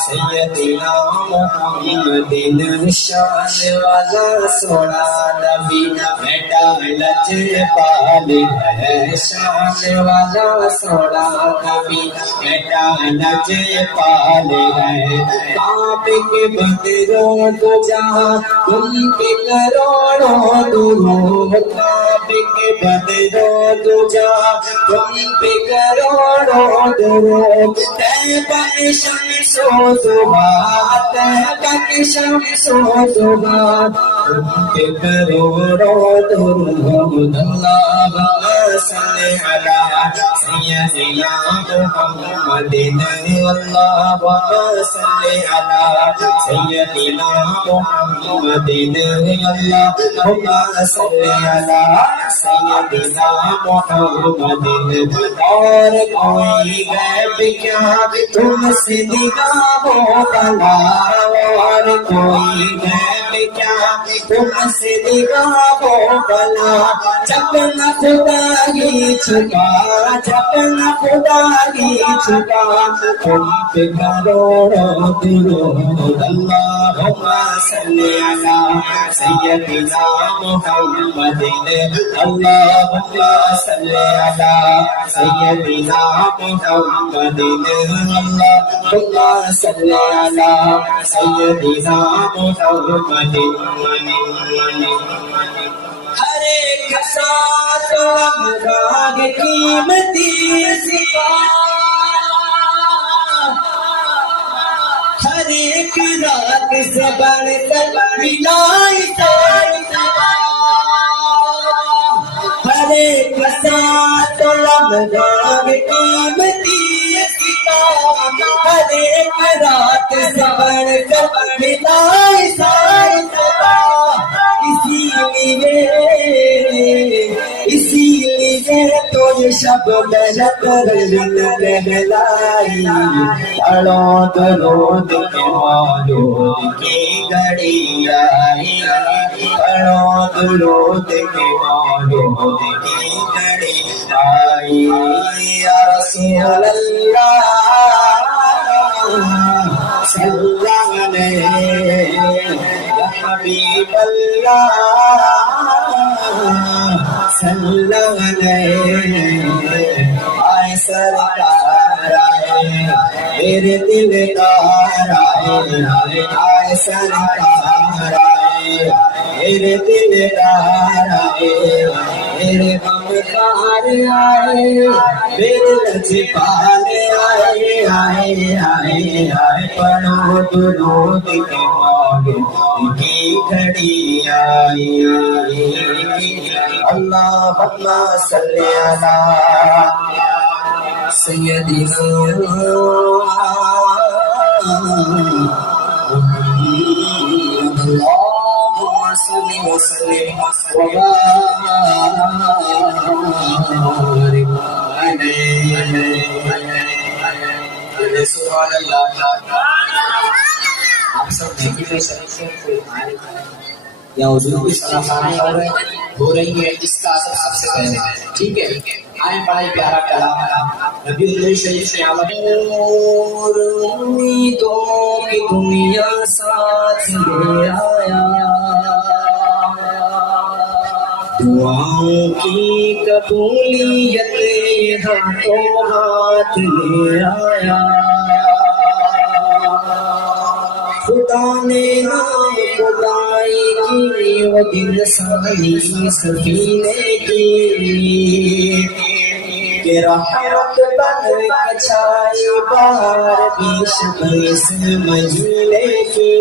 سیدنا محمد شان والا سونا نبی بیٹا لج پال ہے شان والا سونا نبی بیٹا لج پال ہے آپ کے بدروں تو جہاں تم کے کروڑوں درود آپ کے بدروں تو جہاں تم پہ کروڑوں درود تیبہ شمس و ضحیٰ تیبہ شمس و ضحیٰ تم پہ کروڑوں درود اللہم صلی علی سیدنا محمد اللہم صلی علی سیدنا محمد اللہم صلی علی سیدنا محمد اور کوئی غیب کیا تم سے نگاہوں بلا اور کوئی غیب کیا تم سے نگاہوں بلا جب نہ خدا ہی چھپا جب نہ خدا ہی چھپا تم پہ کروڑوں درود اللہم صلی علی سیدنا محمد اللہم صلی علی سیدنا محمد اللہم صلی علی سیدنا محمد ہر ایک ساتھ راگ قیمتی ہر ایک رات سے بڑھ کر ملائی ہر ایک ساتھ راگ قیمتی ہر ایک رات سے بڑھ کر ملائی اسی لیے تو یہ شب برت لہلائی پڑھو درود کے مولود کی گھڑی آئی پڑھو درود کے مولود کی گھڑی آئی یا رسول اللہ صلی اللہ علیہ حبیب اللہ صلی اللہ علیہ آئے سرکار آئے میرے دلدار آئے آئے سرکار آئے میرے دلدار آئے میرے غمخوار آئے میرے لجپال آئے آئے آئے آئے پڑھو درود کے مولود کی گھڑی آئی اللہم صلی علی سیدنا محمد اللہم صلی وسلم وبارک علیہ سبحان اللہ آپ سب دیکھیں گے یا حضور کی صلاحیں ہو رہی ہے اس کا اثر سب سے پہلے ٹھیک ہے آئیں بڑا ہی پیارا کلام نبی اللہ شریف سے اور امیدوں کی دنیا ساتھ لے آیا دعاؤں کی قبولیت ہاتھوں ہاتھ لے آیا خدا نے نام خدائی کی وہ دل سانی سفینے کی کہ رحمت بن کچھائی بار بیش بیس مہینے کی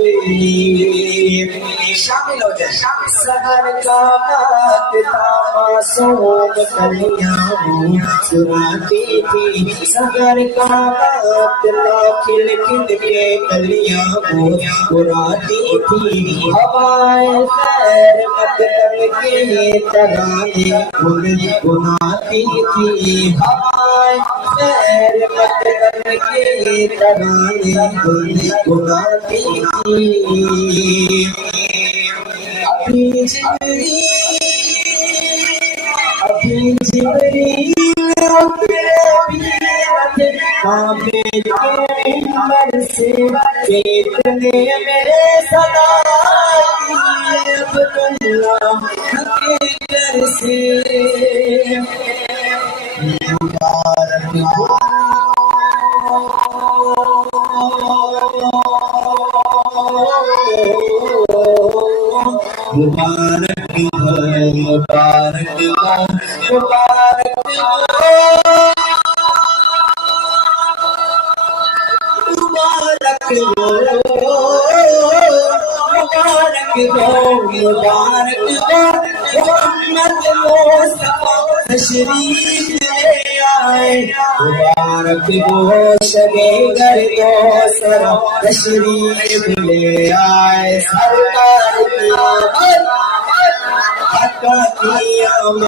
شامل ہو جائے سحر کا وقت تھا معصوم کلیاں مسکراتی تھی سحر کا وقت تھا کھل کھل کے کلیاں مسکراتی تھی ہوائے خیر مقدم کے ترانے گنگناتی تھی ہوائے خیر مقدم کے ترانے گنگناتی تھی ابھی جبریل ابھی کعبے کے منبر سے کتنے میرے صدا کی عبداللہ کے گھر سے مبارک ہو مبارک ہو مبارک ہو مبارک مبارک محمد مصطفیٰ تشریف لے آئے مبارک ہو شبِ گر کوثر تشریف لے آئے سرکار کی آمد